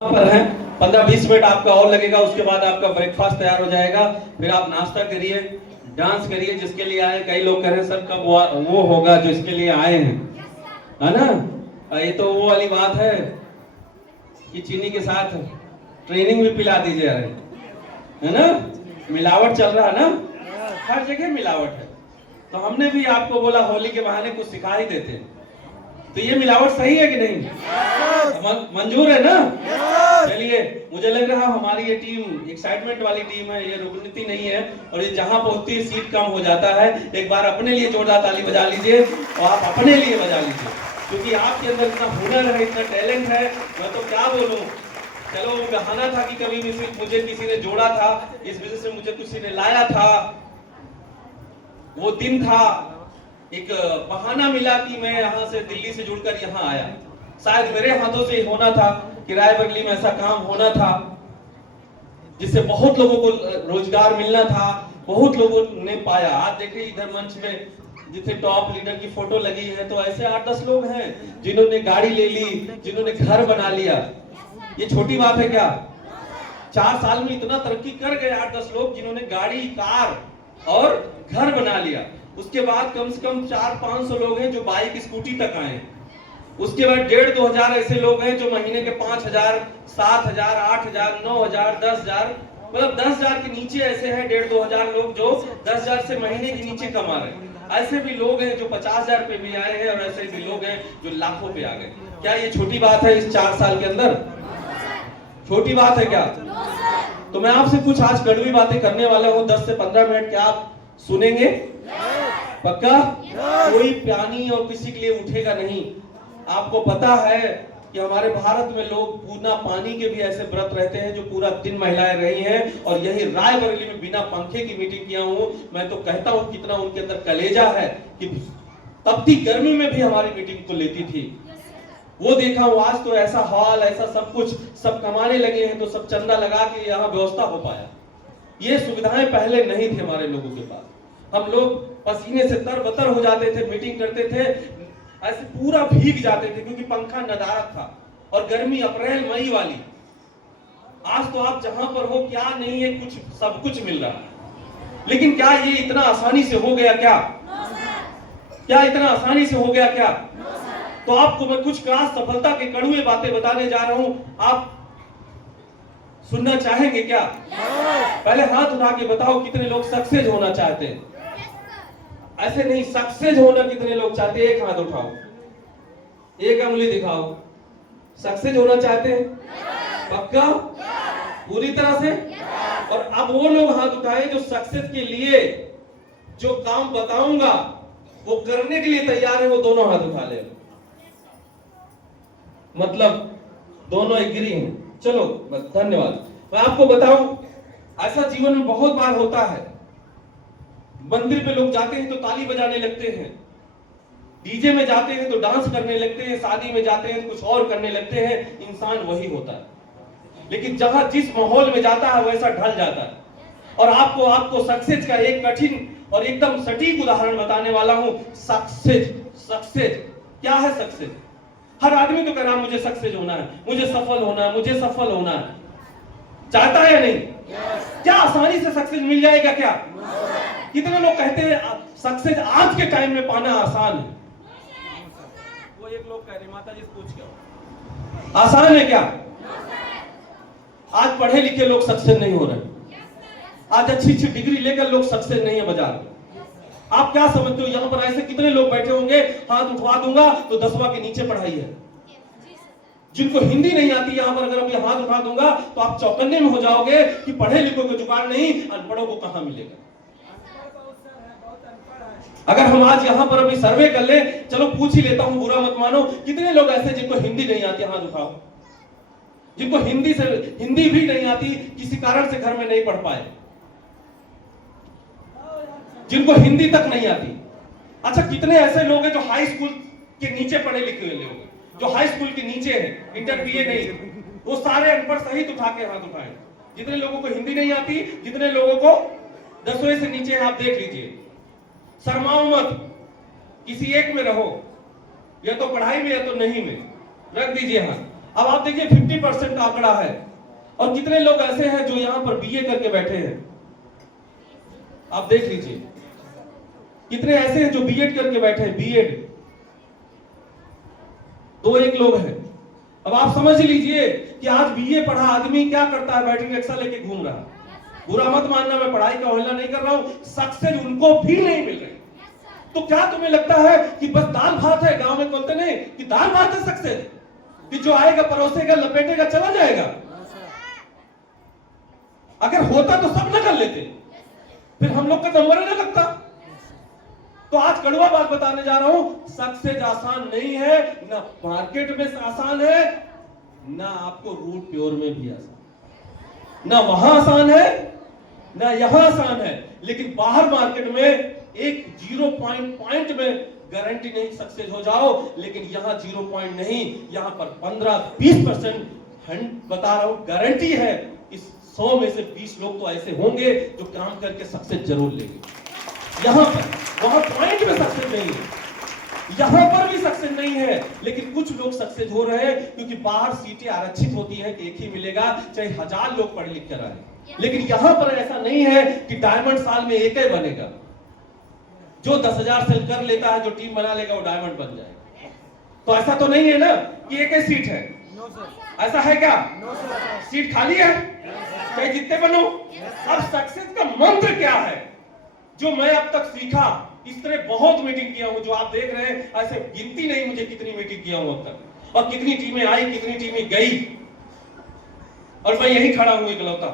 पर है 15-20 मिनट आपका और लगेगा। उसके बाद आपका ब्रेकफास्ट तैयार हो जाएगा। फिर आप नाश्ता करिए, डांस करिए। जिसके लिए आए, कई लोग कह रहे हैं सर कब वो होगा जो इसके लिए आए हैं, है ना। ये तो वो वाली बात है कि चीनी के साथ ट्रेनिंग भी पिला दीजिए, है ना। मिलावट चल रहा है ना, हर जगह मिलावट है। तो हमने भी आपको बोला होली के बहाने कुछ सिखा ही देते। तो ये मिलावट सही है कि नहीं? मंजूर है ना? चलिए, मुझे लग रहा है हमारी ये टीम एक्साइटमेंट वाली टीम है, ये रुकनीति नहीं है। और ये जहां पहुंचती है सीट कम हो जाता है। एक बार अपने लिए जोरदार ताली बजा लीजिए और आप अपने लिए बजा लीजिए, क्योंकि आपके अंदर इतना हुनर है, इतना टैलेंट है। मैं तो क्या बोलूं। चलो, वो बहाना था कि कभी भी मुझे किसी ने जोड़ा था, इस वजह से मुझे किसी ने लाया था। वो दिन था, एक बहाना मिला कि मैं यहाँ से दिल्ली से जुड़कर यहाँ आया। शायद मेरे हाथों से होना था कि रायबरेली में ऐसा काम होना था जिससे बहुत लोगों को रोजगार मिलना था। बहुत लोगों ने पाया। आज देखिए इधर मंच में जितने टॉप लीडर की फोटो लगी है, तो ऐसे 8-10 लोग हैं जिन्होंने गाड़ी ले ली, जिन्होंने घर बना लिया। ये छोटी बात है क्या? 4 साल में इतना तरक्की कर गए 8-10 लोग, जिन्होंने गाड़ी, कार और घर बना लिया। उसके बाद कम से कम 400-500 लोग हैं जो बाइक, स्कूटी तक आए। उसके बाद 1,500-2 हजार ऐसे लोग हैं जो महीने के 5,000, 7,000, 8,000, 9,000, 10,000, मतलब 10,000 के नीचे ऐसे हैं 1,500-2 हजार लोग जो 10,000 से महीने के नीचे कमा रहे हैं। ऐसे भी लोग हैं जो 50,000 पे भी आए हैं और ऐसे भी लोग हैं जो लाखों पे आ गए। क्या ये छोटी बात है इस 4 साल के अंदर? छोटी बात है क्या? तो मैं आपसे कुछ आज कड़वी बातें करने वाला हूँ। 10 से 15 मिनट क्या आप सुनेंगे? पक्का? कोई पानी और किसी के लिए उठेगा नहीं। आपको पता है कि हमारे भारत में लोग बिना पानी के भी ऐसे व्रत रहते हैं जो पूरा दिन महिलाएं रही हैं। और यही रायबरेली में बिना पंखे की मीटिंग किया हूं। मैं तो कहता हूं कितना उनके अंदर कलेजा है कि तपती गर्मी में भी हमारी मीटिंग को लेती थी। वो देखा हूं। आज तो ऐसा हॉल, ऐसा सब कुछ, सब कमाने लगे हैं तो सब चंदा लगा के यहाँ व्यवस्था हो पाया। ये सुविधाएं पहले नहीं थी हमारे लोगों के पास। हम लोग पसीने से तरबतर हो जाते थे, मीटिंग करते थे, ऐसे पूरा भीग जाते थे क्योंकि पंखा नदारद था और गर्मी अप्रैल मई वाली। आज तो आप जहां पर हो क्या नहीं है, कुछ सब कुछ मिल रहा है। लेकिन क्या ये इतना आसानी से हो गया क्या? क्या इतना आसानी से हो गया क्या? तो आपको मैं कुछ खास सफलता के कड़वे बातें बताने जा रहा हूं। आप सुनना चाहेंगे क्या? पहले हाथ उठा के बताओ कितने लोग सक्सेस होना चाहते हैं। ऐसे नहीं, सक्सेस होना कितने लोग चाहते हैं? एक हाथ उठाओ, एक उंगली दिखाओ। सक्सेस होना चाहते हैं? पक्का? पूरी तरह से? और अब वो लोग हाथ उठाएं जो सक्सेस के लिए जो काम बताऊंगा वो करने के लिए तैयार है। वो दोनों हाथ उठा ले, मतलब दोनों एग्री हैं। चलो बस, धन्यवाद। मैं आपको बताऊं, ऐसा जीवन में बहुत बार होता है। मंदिर पे लोग जाते हैं तो ताली बजाने लगते हैं, डीजे में जाते हैं तो डांस करने लगते हैं, शादी में जाते हैं तो कुछ और करने लगते हैं। इंसान वही होता है, लेकिन जहां जिस माहौल में जाता है वैसा ढल जाता है। और आपको सक्सेस का एक कठिन और एकदम सटीक उदाहरण बताने वाला हूं। सक्सेस क्या है? सक्सेस, हर आदमी तो कह रहा है मुझे सक्सेस होना है, मुझे सफल होना है, मुझे सफल होना है। चाहता है या नहीं? क्या आसानी से सक्सेस मिल जाएगा क्या? कितने लोग कहते हैं सक्सेस आज के टाइम में पाना आसान है? वो एक लोग कह रहे, माता जी पूछ के आसान है क्या? आज पढ़े लिखे लोग सक्सेस नहीं हो रहे। आज अच्छी डिग्री लेकर लोग सक्सेस नहीं है बाजार में। आप क्या समझते हो? यहां पर ऐसे कितने लोग बैठे होंगे, हाथ उठवा दूंगा तो 10वां के नीचे पढ़ाई है। जिनको हिंदी नहीं आती, यहां पर अगर अभी हाथ उठा दूंगा तो आप चौकन्ने में हो जाओगे कि पढ़े लिखों को जुगाड़ नहीं, अनपढ़ों को कहां मिलेगा। अगर हम आज यहां पर अभी सर्वे कर ले, चलो पूछ ही लेता हूं, बुरा मत मानो, कितने लोग ऐसे जिनको हिंदी नहीं आती? हाथ उठाओ। जिनको हिंदी भी नहीं आती, किसी कारण से घर में नहीं पढ़ पाए, जिनको हिंदी तक नहीं आती। अच्छा, कितने ऐसे लोग हैं जो हाई स्कूल के नीचे पढ़े लिखे हुए लोग, जो हाई स्कूल के नीचे हैं, इंटर बीए नहीं, वो सारे अनपढ़ सहित उठा के हाथ उठाए। जितने लोगों को हिंदी नहीं आती, जितने लोगों को 10वें से नीचे, आप देख लीजिए। शर्माओ मत, किसी एक में रहो, या तो पढ़ाई में या तो नहीं में, रख दीजिए हाथ। अब आप देखिए 50% आंकड़ा है, और कितने लोग ऐसे हैं जो यहां पर बीए करके बैठे हैं। आप देख लीजिए कितने ऐसे हैं जो बीएड करके बैठे हैं, बीएड। 2-1 लोग हैं। अब आप समझ लीजिए कि आज बीए पढ़ा आदमी क्या करता है, बैटरी रिक्शा लेके घूम रहा है। बुरा मत मानना, मैं पढ़ाई का अवहेलना नहीं कर रहा हूं, सक्सेस उनको भी नहीं मिल रही। तो क्या तुम्हें लगता है कि बस दाल भात है? गांव में बोलते नहीं कि दाल भात है सक्सेस, कि जो आएगा परोसेगा लपेटेगा चला जाएगा। अगर होता तो सब न कर लेते, फिर हम लोग का नंबर ही ना लगता। तो आज कड़वा बात बताने जा रहा हूं, सक्सेस आसान नहीं है, ना मार्केट में आसान है, ना आपको रूट प्योर में भी आसान, ना वहां आसान है ना यहां आसान है। लेकिन बाहर मार्केट में एक 0 पॉइंट में गारंटी नहीं सक्सेस हो जाओ, लेकिन यहां 0 पॉइंट नहीं, यहां पर 15-20% बता रहा हूं गारंटी है। इस 100 में से 20 लोग तो ऐसे होंगे जो काम करके सक्सेस जरूर लेंगे। यहां पर वहां पॉइंट में सक्सेस नहीं है, यहां पर भी सक्सेस नहीं है, लेकिन कुछ लोग सक्सेस हो रहे हैं क्योंकि बाहर सीटें आरक्षित होती है कि एक ही मिलेगा, चाहे 1000 लोग पढ़ लिख कर आए। लेकिन यहां पर ऐसा नहीं है कि डायमंड साल में एक ही बनेगा। जो 10,000 सेल कर लेता है, जो टीम बना लेगा, वो डायमंड बन जाएगा। तो ऐसा तो नहीं है ना कि एक ही सीट है। ऐसा है क्या? सीट खाली है, चाहे जितने बनो। अब सक्सेस का मंत्र क्या है जो मैं अब तक सीखा? इस तरह बहुत मीटिंग किया हूं, जो आप देख रहे हैं, ऐसे गिनती नहीं मुझे कितनी मीटिंग किया हूं अब तक, और कितनी टीमें आई, कितनी टीमें गई, और मैं यही खड़ा हूं इकलौता।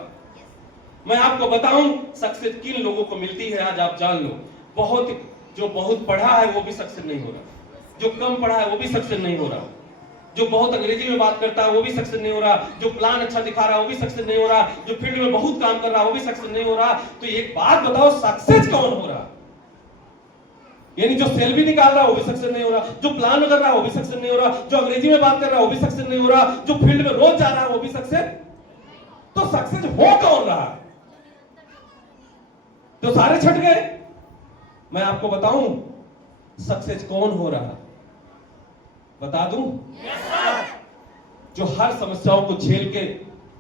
मैं आपको बताऊं सक्सेस किन लोगों को मिलती है, आज आप जान लो। जो बहुत पढ़ा है वो भी सक्सेस नहीं हो रहा, जो कम पढ़ा है वो भी सक्सेस नहीं हो रहा, जो बहुत अंग्रेजी में बात करता है वो भी सक्सेस नहीं हो रहा, जो प्लान अच्छा दिखा रहा है वो भी सक्सेस नहीं हो रहा, जो फील्ड में बहुत काम कर रहा है वो भी सक्सेस नहीं हो रहा। तो एक बात बताओ, सक्सेस कौन हो रहा? यानी जो सेल भी निकाल रहा है वो भी सक्सेस नहीं हो रहा, जो प्लान कर रहा है वो भी सक्सेस नहीं हो रहा, जो अंग्रेजी में बात कर रहा है वो भी सक्सेस नहीं हो रहा, जो फील्ड में रोज जा रहा है वो भी सक्सेस। तो सक्सेस हो कौन रहा? तो सारे छट गए। मैं आपको बताऊं सक्सेस कौन हो रहा, बता दूं? जो हर समस्याओं को झेल के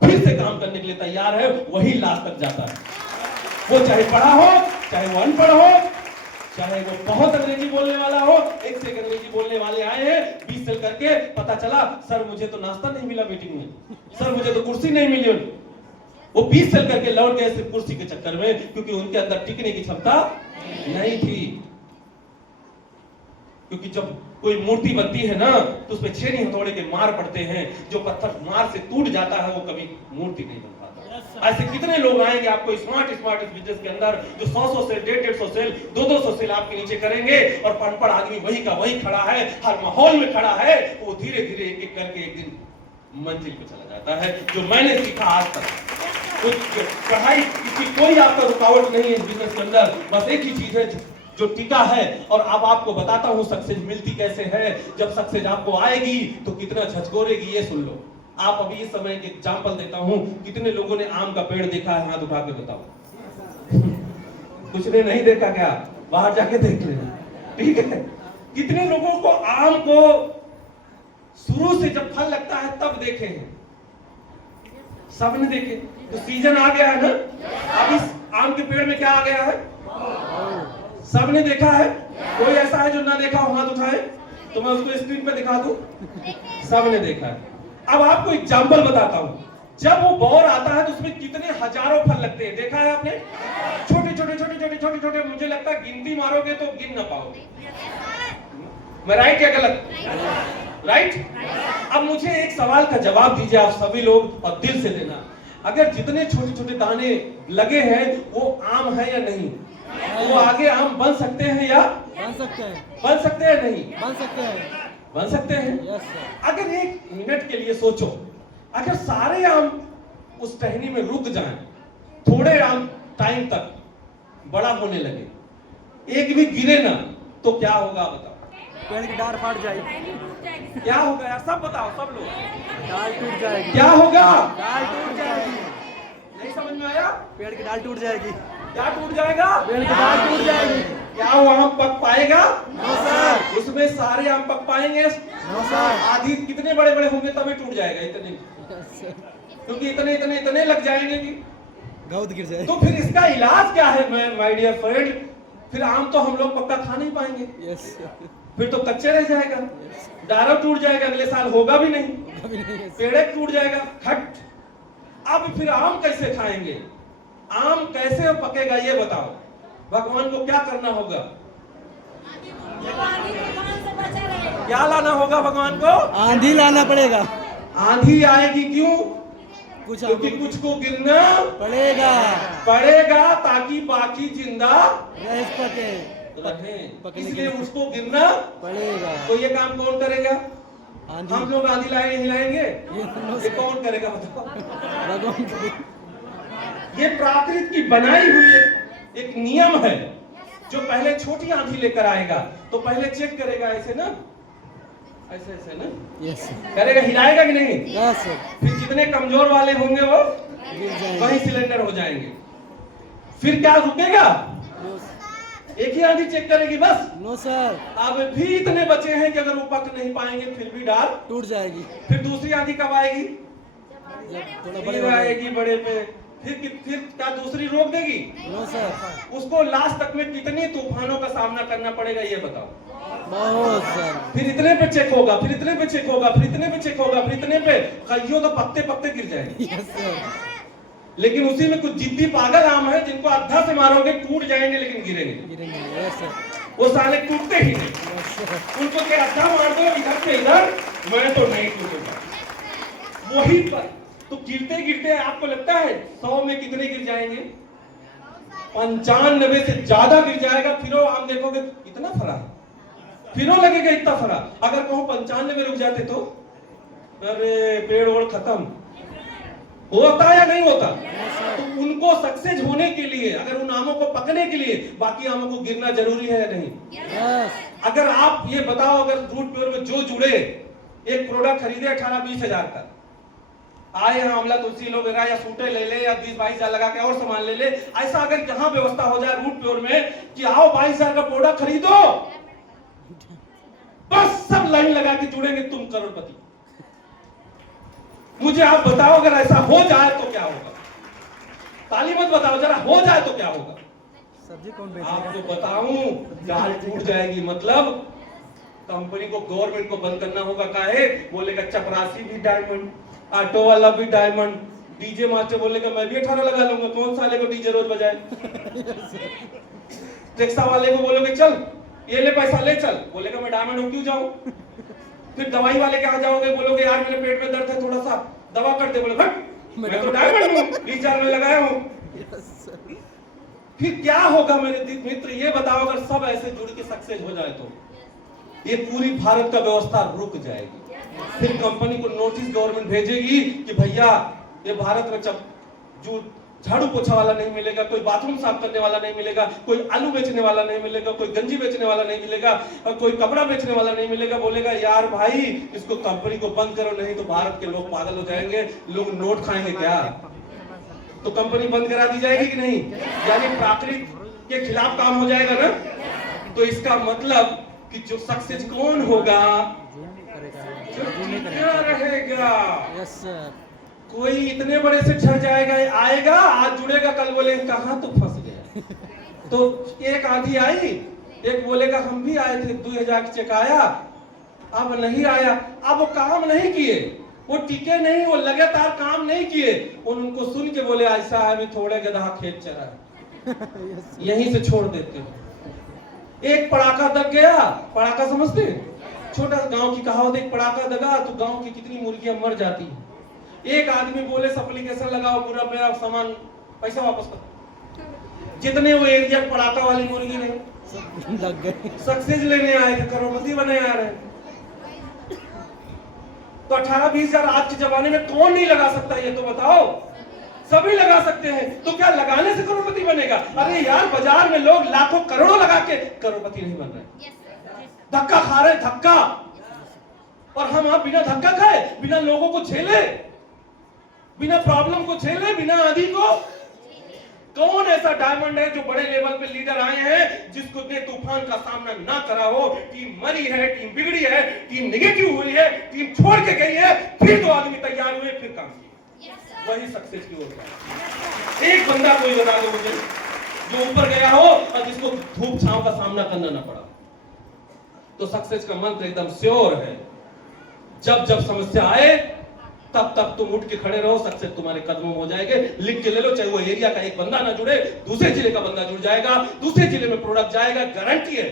फिर से काम करने के लिए तैयार है, वही लास्ट तक जाता है। वो चाहे पढ़ा हो, चाहे वो अनपढ़ हो, चाहे वो बहुत अंग्रेजी बोलने वाला हो। एक से एक अंग्रेजी बोलने वाले आए हैं 20 साल करके, पता चला सर मुझे तो नाश्ता नहीं मिला मीटिंग में, सर मुझे तो कुर्सी नहीं मिली। वो 20 साल करके लौट गए सिर्फ कुर्सी के चक्कर में, क्योंकि उनके अंदर टिकने की क्षमता नहीं थी। क्योंकि जब कोई मूर्ति बनती है ना, तो उसमें छेनी हथौड़े के मार पड़ते हैं, जो पत्थर मार से टूट जाता है वो कभी मूर्ति नहीं बन पाता। ऐसे कितने लोग आएंगे आपको स्मार्ट इस बिजनेस के अंदर, जो 100 सेल, 150 सेल, 200 सेल आपके नीचे करेंगे, और अनपढ़ आदमी वही का वही खड़ा है, हर माहौल में खड़ा है, वो धीरे धीरे एक एक करके एक दिन मंजिल पे चला जाता है। जो मैंने सीखा आज तक, पढ़ाई की कोई आपका रुकावट नहीं है इस बिजनेस के अंदर, बस एक ही चीज है जो टिका है। और अब आपको बताता हूं सक्सेस मिलती कैसे है। जब सक्सेस आपको आएगी तो कितना झकझोरेगी, ये सुन लो। आप अभी इस समय एक एग्जांपल देता हूं, कितने लोगों ने आम का पेड़ देखा है? हाथ उठा के बताओ। कुछ ने नहीं देखा क्या? बाहर जाके देख लेना, ठीक है? कितने लोगों को आम को शुरू से जब फल लगता है तब देखे हैं? सबने देखे। तो सीजन आ गया है ना, अब इस आम के पेड़ में क्या आ गया है? सबने देखा है। कोई ऐसा है जो ना देखा हो? हाथ उठाए तो मैं उसको स्क्रीन पे दिखा दूं। सबने देखा है। अब आपको एग्जांपल बताता हूं, जब वो बौर आता है तो उसमें कितने हजारों फल लगते हैं, देखा है आपने? छोटे छोटे छोटे छोटे छोटे छोटे, मुझे लगता है गिनती मारोगे तो गिन ना पाओगे। मैं राइट या गलत? राइट। अब मुझे एक सवाल का जवाब दीजिए आप सभी लोग, और दिल से देना। अगर जितने छोटे छोटे दाने लगे हैं वो आम है या नहीं? वो आगे आम बन सकते हैं या बन सकते हैं? बन सकते हैं नहीं? बन सकते हैं। बन सकते हैं। Yes sir. अगर एक मिनट के लिए सोचो, अगर सारे आम उस टहनी में रुक जाएं, थोड़े आम टाइम तक बड़ा होने लगे, एक भी गिरे ना, तो क्या होगा बताओ? पेड़ की डाल फट जाएगी। क्या होगा यार? सब बताओ, सब लोग। डाल टूट जाएगी। क्या होगा? डाल टूट जाएगी। नहीं समझ में आया? पेड़ की डाल टूट जाएगी। क्या टूट जाएगा? पेड़ की डाल टूट जाएगी। क्या वो आम पक पाएगा? No sir. उसमें सारे आम पक पाएंगे? No sir. आधी कितने बड़े बड़े होंगे तभी टूट जाएगा इतने, यस सर। क्योंकि इतने इतने इतने लग जाएंगे कि गाउद गिर जाए। तो फिर इसका इलाज क्या है माय डियर फ्रेंड? फिर आम तो हम लोग पक्का खा नहीं पाएंगे, यस सर। फिर तो कच्चे रह जाएगा, डारा टूट जाएगा, अगले साल होगा भी नहीं, कभी नहीं। यस पेड़ टूट जाएगा, खट। अब फिर आम कैसे खाएंगे? आम कैसे पकेगा ये बताओ? भगवान को क्या करना होगा? क्या लाना होगा भगवान को? आंधी लाना पड़ेगा। आंधी आएगी क्यों? कुछ क्योंकि कुछ को गिरना पड़ेगा ताकि बाकी जिंदा रह सके। रहे, इसलिए उसको गिरना पड़ेगा। तो ये काम कौन करेगा? आंधी। हम लोग आंधी लाएंगे हिलाएंगे, नो ये सर। कौन करेगा बताओ? भगवान की। ये प्राकृत की बनाई हुई एक नियम है। जो पहले छोटी आंधी लेकर आएगा तो पहले चेक करेगा, ऐसे ना, ऐसे ऐसे ना यस करेगा, हिलाएगा कि नहीं? Yes sir. फिर जितने कमजोर वाले होंगे वो गिर जाएंगे। वही सिलेंडर हो जाएंगे। फिर क्या रुकेगा? एक ही आंधी चेक करेगी बस। No sir. अब भी इतने बचे हैं कि अगर वो पक नहीं पाएंगे फिर भी डाल टूट जाएगी। फिर दूसरी आंधी कब आएगी? जब थोड़ा फिर आएगी बड़े पे, फिर क्या दूसरी रोक देगी? No sir. उसको लास्ट तक में कितने तूफानों का सामना करना पड़ेगा ये बताओ? बहुत सर। फिर इतने पे चेक होगा, फिर इतने पे चेक होगा, फिर इतने पे चेक होगा, फिर इतने पे कईयों तो पकते पकते गिर जाएंगे। Yes sir. लेकिन उसी में कुछ जिद्दी पागल आम है जिनको अद्धा से मारोगे टूट जाएंगे लेकिन गिरेंगे, गिरेंगे। Yes sir. वो साले टूटते ही नहीं। Yes sir. उनको क्या अद्धा मार दो इधर से इधर, मैं तो नहीं टूटूंगा। वही पर तो गिरते गिरते आपको लगता है 100 में कितने गिर जाएंगे? 95 से ज्यादा गिर जाएगा। फिर वो आप देखोगे इतना फरा, फिर वो लगेगा इतना फरा। अगर कहूं 95 में रुक जाते तो अरे पेड़ ओड़ खत्म होता या नहीं होता? तो उनको सक्सेस होने के लिए, अगर उन आमों को पकने के लिए बाकी आमों को गिरना जरूरी है या नहीं? यस। अगर आप ये बताओ, अगर रूट प्योर में जो जुड़े एक प्रोडक्ट खरीदे 18-20 हजार का, आए यहाँ आंवला तुलसी लो मेरा या सूटे ले ले या 20-22 हजार लगा के और सामान ले ले, ऐसा अगर यहाँ व्यवस्था हो जाए रूट प्योर में कि आओ 22 हजार का प्रोडक्ट खरीदो, बस सब लाइन लगा के जुड़ेंगे, तुम करोड़पति। मुझे आप बताओ अगर ऐसा हो जाए तो क्या होगा? ताली मत बताओ, जरा हो जाए तो क्या होगा? सब्जी कौन बेचेगा? आपको बताऊं, जाल टूट जाएगी। मतलब कंपनी को, गवर्नमेंट को बंद करना होगा। काहे? बोलेगा चपरासी भी डायमंड, ऑटो वाला भी डायमंड, डीजे मास्टर बोलेगा मैं भी 18 लगा लूंगा, कौन साले को डीजे रोज बजाए। रिक्शा वाले को बोलोगे चल ये ले पैसा ले चल, बोलेगा मैं डायमंड हूं क्यों जाऊं। फिर दवाई वाले के यहाँ जाओगे, बोलोगे यार मेरे पेट में दर्द है थोड़ा सा दवा कर दे, बोले मैं तो डायमंड हूं, रिचार्ज में लगाया हूं। फिर क्या होगा मेरे मित्र? ये बताओ, अगर सब ऐसे जुड़ के सक्सेस हो जाए तो ये पूरी भारत का व्यवस्था रुक जाएगी। फिर कंपनी को नोटिस गवर्नमेंट भेजेगी कि भैया ये भारत में जो झाड़ू पोछा वाला नहीं मिलेगा, कोई बाथरूम साफ करने वाला नहीं मिलेगा, कोई आलू बेचने वाला नहीं मिलेगा, कोई गंजी बेचने वाला नहीं मिलेगा, और कोई कपड़ा बेचने वाला नहीं मिलेगा। बोलेगा यार भाई इसको कंपनी को बंद करो, नहीं तो भारत के लोग पागल हो जाएंगे, लोग नोट खाएंगे क्या? तो कंपनी बंद करा दी जाएगी कि नहीं? यानी प्राकृतिक के खिलाफ काम हो जाएगा ना। तो इसका मतलब कि जो सक्सेस कौन होगा? जो टिका रहेगा। Yes sir. कोई इतने बड़े से झड़ जाएगा, आएगा आज जुड़ेगा, कल बोले कहां तो फंस गया। तो एक आंधी आई, एक बोलेगा हम भी आए थे 2000 चेक आया, अब नहीं आया। अब वो काम नहीं किए, वो टिके नहीं, वो लगातार काम नहीं किए। उनको सुन के बोले ऐसा है अभी थोड़े गधा खेत चरा है, यहीं से छोड़ देते हैं। एक पड़ाका दग गया, पड़ाका समझते? छोटा गांव की कहावत, एक पड़ाका दगा तो गांव की कितनी मुर्गियां मर जाती हैं। एक आदमी बोले एप्लीकेशन लगाओ पूरा मेरा सामान पैसा वापस करो। जितने वो एरिया पड़ाका वाली मुर्गी ने सब लग गए। सक्सेस लेने आए थे, करोड़पति बने आ रहे हैं। तो 18-20 हजार आज के जमाने में कौन नहीं लगा सकता? ये तो बताओ, सभी लगा सकते हैं। तो क्या लगाने से करोड़पति बनेगा? अरे यार बाजार में लोग लाखों करोड़ों लगा के करोड़पति नहीं बन रहे, धक्का खा रहे, धक्का। और हम आप बिना धक्का खाए, बिना लोगों को झेले, बिना प्रॉब्लम को झेले, बिना आंधी को कौन ऐसा डायमंड है जो बड़े लेवल पे लीडर आए हैं जिसको ने तूफान का सामना ना करा हो? टीम मरी है, टीम बिगड़ी है, टीम नेगेटिव हुई है, टीम छोड़ के गई है, फिर 2 आदमी तैयार हुए, फिर काम किया। वही सक्सेस की ओर है। एक बंदा कोई बता दो मुझे जो ऊपर गया हो और जिसको धूप छांव का सामना करना ना पड़ा। तो सक्सेस का मंत्र एकदम श्योर है, जब जब समस्या आए तब तब तुम उठ के खड़े रहो, सक्सेस तुम्हारे कदमों में हो जाएंगे। लिख के ले लो, चाहे वो एरिया का एक बंदा ना जुड़े, दूसरे जिले का बंदा जुड़ जाएगा, दूसरे जिले में प्रोडक्ट जाएगा, गारंटी है।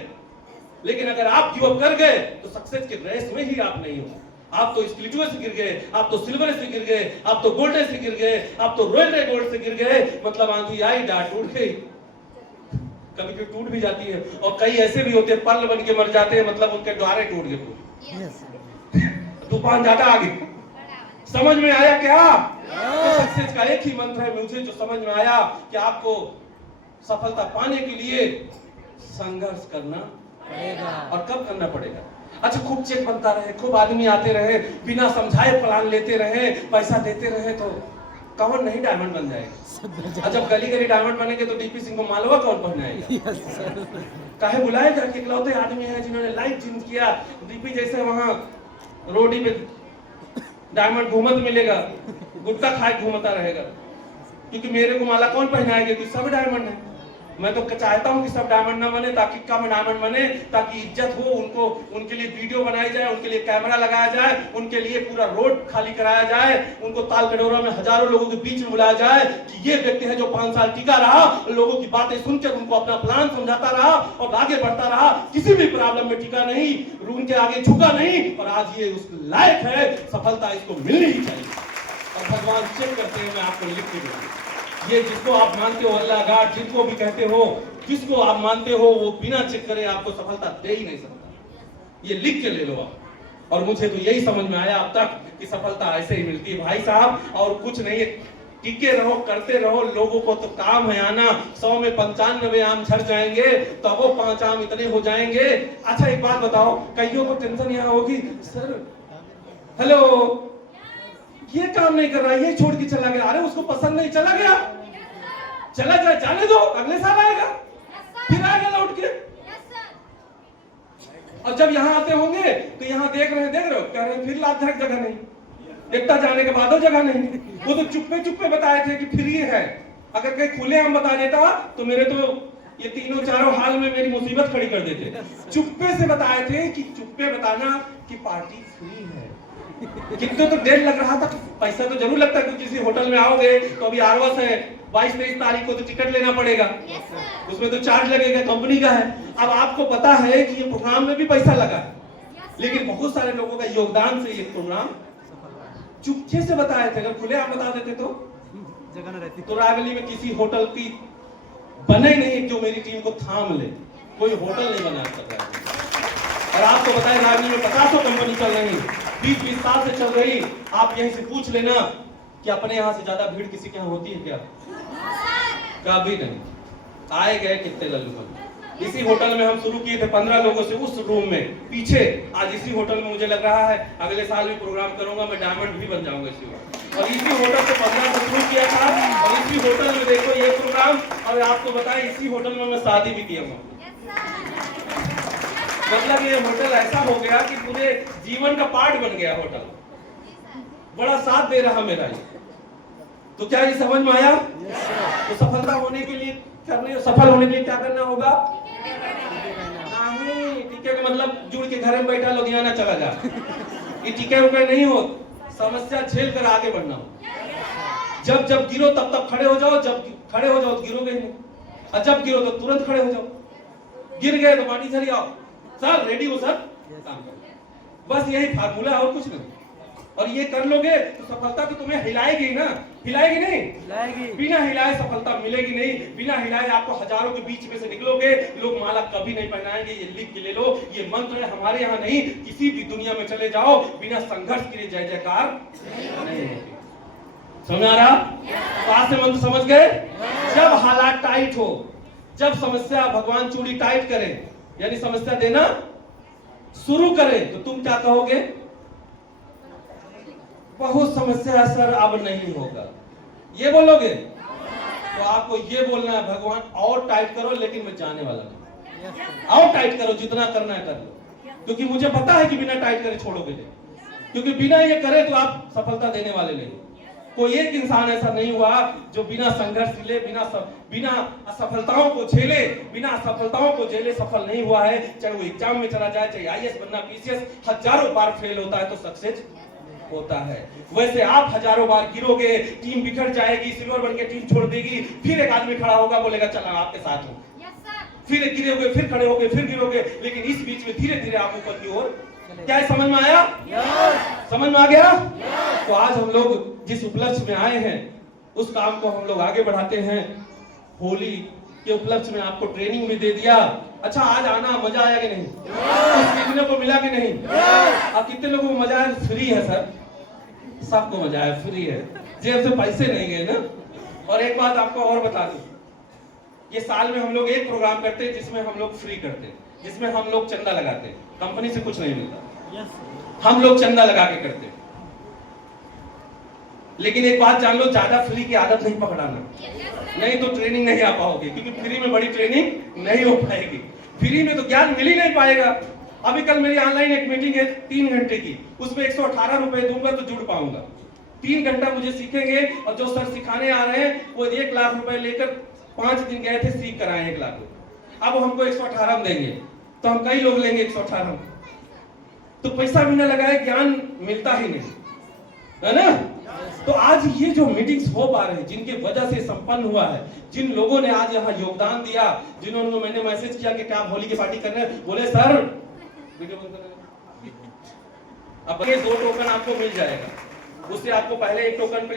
लेकिन अगर आप गिव अप कर गए तो सक्सेस के रेस में ही आप नहीं हो। आप तो स्प्लिटुअर से गिर गए, आप तो सिल्वर से गिर गए, आप तो गोल्डन से गिर गए, आप तो रॉयल गोल्ड से गिर गए, मतलब आंधी आई डांट टूट गई। कभी कभी टूट भी जाती है, और कई ऐसे भी होते हैं पल बन के मर जाते हैं, मतलब उनके द्वारे टूट गए पूरे। तूफान ज्यादा आ गई। समझ में आया क्या? तो सक्सेस का एक ही मंत्र है मुझे जो समझ में आया कि आपको सफलता पाने के लिए संघर्ष करना पड़ेगा। और कब करना पड़ेगा? अच्छा, खूब चेक बनता रहे, खूब आदमी आते रहे, बिना समझाए प्लान लेते रहे, पैसा देते रहे, तो कौन नहीं डायमंड बन जाएगा? और जब गली गली डायमंड बनेंगे तो डीपी सिंह को मालवा कौन पहनाएगा? काहे बुलाएगा कि इकलौते आदमी हैं जिन्होंने लाइफ चेंज किया। डीपी जैसे वहां रोडी पे डायमंड घूमत मिलेगा, गुटखा खाए घूमता रहेगा, क्योंकि मेरे को माला कौन पहनाएगा कि सब डायमंड है। मैं तो चाहता हूं कि सब डायमंड ना बने, ताकि कम डायमंड बने, ताकि इज्जत हो, उनको उनके लिए वीडियो बनाई जाए, उनके लिए कैमरा लगाया जाए, उनके लिए पूरा रोड खाली कराया जाए, उनको ताल कटोरा में हजारों लोगों के बीच में बुलाया जाए कि ये व्यक्ति है जो 5 साल टिका रहा, लोगों की बातें सुनकर उनको अपना प्लान समझाता रहा और आगे बढ़ता रहा, किसी भी प्रॉब्लम में टिका नहीं, उनके आगे झुका नहीं, और आज ये उस लायक है, सफलता इसको मिलनी ही चाहिए। और भगवान चेक करते हैं, मैं आपको लिख के दूंगा, ये जिसको आप मानते हो अल्लाह गॉड जिनको भी कहते हो, जिसको आप मानते हो, वो बिना चेक करे आपको सफलता दे ही नहीं सकता। ये लिख के ले लो आप। और मुझे तो यही समझ में आया अब तक कि सफलता ऐसे ही मिलती है भाई साहब, और कुछ नहीं है। टिके रहो, करते रहो, लोगों को तो काम है आना। 100 में 95 आम झड़ जाएंगे, तब वो 5 आम इतने हो जाएंगे। अच्छा एक बात बताओ, कईयों को टेंशन यहाँ होगी, सर हेलो ये काम नहीं कर रहा, ये छोड़ के चला गया, अरे उसको पसंद नहीं, चला गया, चला जाए, जाने दो, अगले साल आएगा, फिर आएगा लौट के। और जब यहाँ आते होंगे तो यहाँ देख रहे हो, कह रहे फिर लाख जगह नहीं, इतना जाने के बाद जगह नहीं। वो तो चुप्पे बताए थे कि फ्री है, अगर कहीं खुले हम बता देता तो मेरे तो ये तीनों चारों हाल में मेरी मुसीबत खड़ी कर देते। चुप्पे से बताए थे कि चुप्पे बताना कि पार्टी फ्री है। कितने तो डेढ़ लग रहा था, पैसा तो जरूर लगता है, क्योंकि किसी होटल में आओगे तो अभी आरवस है, 22-23 तारीख को तो टिकट लेना पड़ेगा, उसमें तो चार्ज लगेगा, कंपनी का है। अब आपको पता है कि ये प्रोग्राम में भी पैसा लगा, लेकिन बहुत सारे लोगों का योगदान से ये प्रोग्राम चुपके से बताए थे। अगर खुले आप बता देते तो जगह न रहती। तो रायबरेली में किसी होटल की बने नहीं जो मेरी टीम को थाम ले, कोई होटल नहीं बना सकता। और आपको बताएं रायबरेली में 50 कंपनी चल रही, 20-20 साल से चल रही। आप यहीं से पूछ लेना कि अपने यहाँ से ज्यादा भीड़ किसी के यहाँ होती है क्या? कभी नहीं। आए गए कितने लल्लू। इसी होटल में हम शुरू किए थे 15 लोगों से, उस रूम में पीछे। आज इसी होटल में मुझे लग रहा है अगले साल भी प्रोग्राम करूंगा, मैं डायमंड भी बन जाऊंगा इसी होटल। और इसी होटल से 15 से शुरू किया था, और इसी होटल में देखो ये प्रोग्राम। और आपको बताएं इसी होटल में मैं शादी भी किया हूँ। मतलब ये होटल ऐसा हो गया कि पूरे जीवन का पार्ट बन गया होटल, बड़ा साथ दे रहा मेरा ये। तो क्या ये समझ में आया? तो सफलता होने के लिए सफल होने के लिए क्या करना होगा? नहीं, टीके का मतलब जुड़ के घर में बैठा लुधियाना चला जा, ये टीके रुपए नहीं हो। समस्या झेल कर आगे बढ़ना हो। जब जब गिरो तब तब खड़े हो जाओ, जब खड़े हो जाओ तो गिरोगे नहीं, और जब गिरो तो तुरंत खड़े हो जाओ। गिर गए तो माटी झरी आओ, सर रेडी हो सर, काम करो। बस यही फार्मूला, और कुछ नहीं। और ये कर लोगे तो सफलता तो तुम्हें हिलाएगी ना, हिलाएगी नहीं? हिलाएगी। बिना हिलाए सफलता मिलेगी नहीं। बिना हिलाए आपको हजारों के बीच में से निकलोगे, लोग माला कभी नहीं पहनाएंगे। ये लिख के ले लो, ये मंत्र है, हमारे यहाँ नहीं, किसी भी दुनिया में चले जाओ, बिना संघर्ष के जय जयकार नहीं होगी। समझ आ रहा? पास से मंत्र समझ गए? जब हालात टाइट हो, जब समस्या भगवान चूड़ी टाइट करे, यानी समस्या देना शुरू करे, तो तुम क्या कहोगे? बहुत समस्या सर अब नहीं होगा, ये बोलोगे? तो आपको ये बोलना है भगवान और टाइट करो, लेकिन मैं जाने वाला नहीं। यस सर और टाइट करो, जितना करना है कर लो, क्योंकि मुझे पता है कि बिना टाइट करे छोड़ोगे नहीं, क्योंकि बिना ये करे तो आप सफलता देने वाले नहीं। कोई एक इंसान ऐसा नहीं हुआ जो बिना संघर्ष ले, बिना असफलताओं को झेले, बिना असफलताओं को झेले सफल नहीं हुआ है। चाहे वो एग्जाम में चला जाए, चाहे आईएएस बनना, पीसीएस, हजारों बार फेल होता है तो सक्सेस होता है। वैसे आप हजारों बार गिरोगे, टीम बिखर जाएगी, सिल्वर बन के टीम छोड़ देगी, फिर एक आदमी खड़ा होगा, बोलेगा चला आपके साथ हूं, फिर गिरोगे, फिर खड़े होगे, फिर गिरोगे, लेकिन इस बीच में धीरे धीरे आप ऊपर की ओर। क्या समझ में आया? समझ में आ गया? तो आज हम लोग जिस उपलक्ष्य में आए हैं उस काम को हम लोग आगे बढ़ाते हैं। होली के उपलक्ष्य में आपको ट्रेनिंग भी दे दिया। अच्छा, आज आना मजा आया कि नहीं? सीखने को मिला कि नहीं? अब कितने लोगों को मजा आया? फ्री है सर, सबको मजा आया, फ्री है, जेब से पैसे नहीं गए ना। और एक बात आपको और बता दूं, ये साल में हम लोग एक प्रोग्राम करते हैं जिसमें हम लोग फ्री करते हैं, जिसमें हम लोग चंदा लगाते हैं, कंपनी से कुछ नहीं मिलता, हम लोग चंदा लगा के करते हैं। लेकिन एक बात जान लो, ज्यादा फ्री की आदत नहीं पकड़ाना, नहीं तो ट्रेनिंग नहीं आ पाओगे, क्योंकि फ्री में बड़ी ट्रेनिंग नहीं हो पाएगी, फ्री में तो ज्ञान मिल ही नहीं पाएगा। अभी कल मेरी ऑनलाइन एक मीटिंग है 3 घंटे की, उसमें 118 रुपए दूंगा तो जुड़ पाऊंगा। 3 घंटा मुझे सीखेंगे, और जो सर सिखाने आ रहे हैं वो 1 लाख रुपए लेकर 5 दिन गए थे, सीख कर आए 1 लाख। अब हमको 118 देंगे तो हम कई लोग लेंगे 118, तो पैसा भी ना लगाए, ज्ञान मिलता ही नहीं, है ना। तो आज ये जो मीटिंग्स हो पा रहे हैं, जिनकी वजह से संपन्न हुआ है, जिन लोगों ने आज यहाँ योगदान दिया, जिन्होंने, मैंने मैसेज किया कि क्या आप होली की पार्टी कर रहे हैं, बोले सर वीडियो बंद कर, अब ये 2 टोकन आपको मिल जाएगा। उससे आपको पहले 1 टोकन पे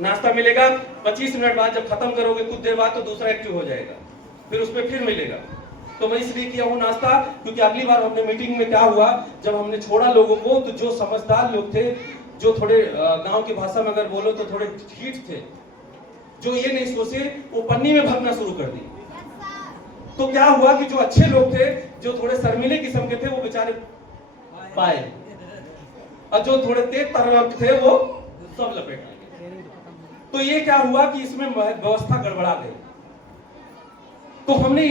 नाश्ता मिलेगा, 25 मिनट बाद जब खत्म करोगे कुछ देर बाद तो दूसरा एक्टिव हो जाएगा, फिर उस पर फिर मिलेगा। तो मैं इसलिए किया हूँ नाश्ता, क्योंकि अगली बार हमने मीटिंग में क्या हुआ, जब हमने छोड़ा लोगों को, तो जो समझदार लोग थे, जो थोड़े गांव की भाषा में अगर बोलो तो थोड़े ढीठ थे, जो ये नहीं सोचे, वो पन्नी में भगना शुरू कर दी। तो क्या हुआ कि जो अच्छे लोग थे, जो थोड़े शर्मीले किस्म के थे, वो बेचारे पाए, और जो थोड़े तेज तर्क थे वो सब लपेट गए। तो ये क्या हुआ कि इसमें व्यवस्था गड़बड़ा गई। तो हमने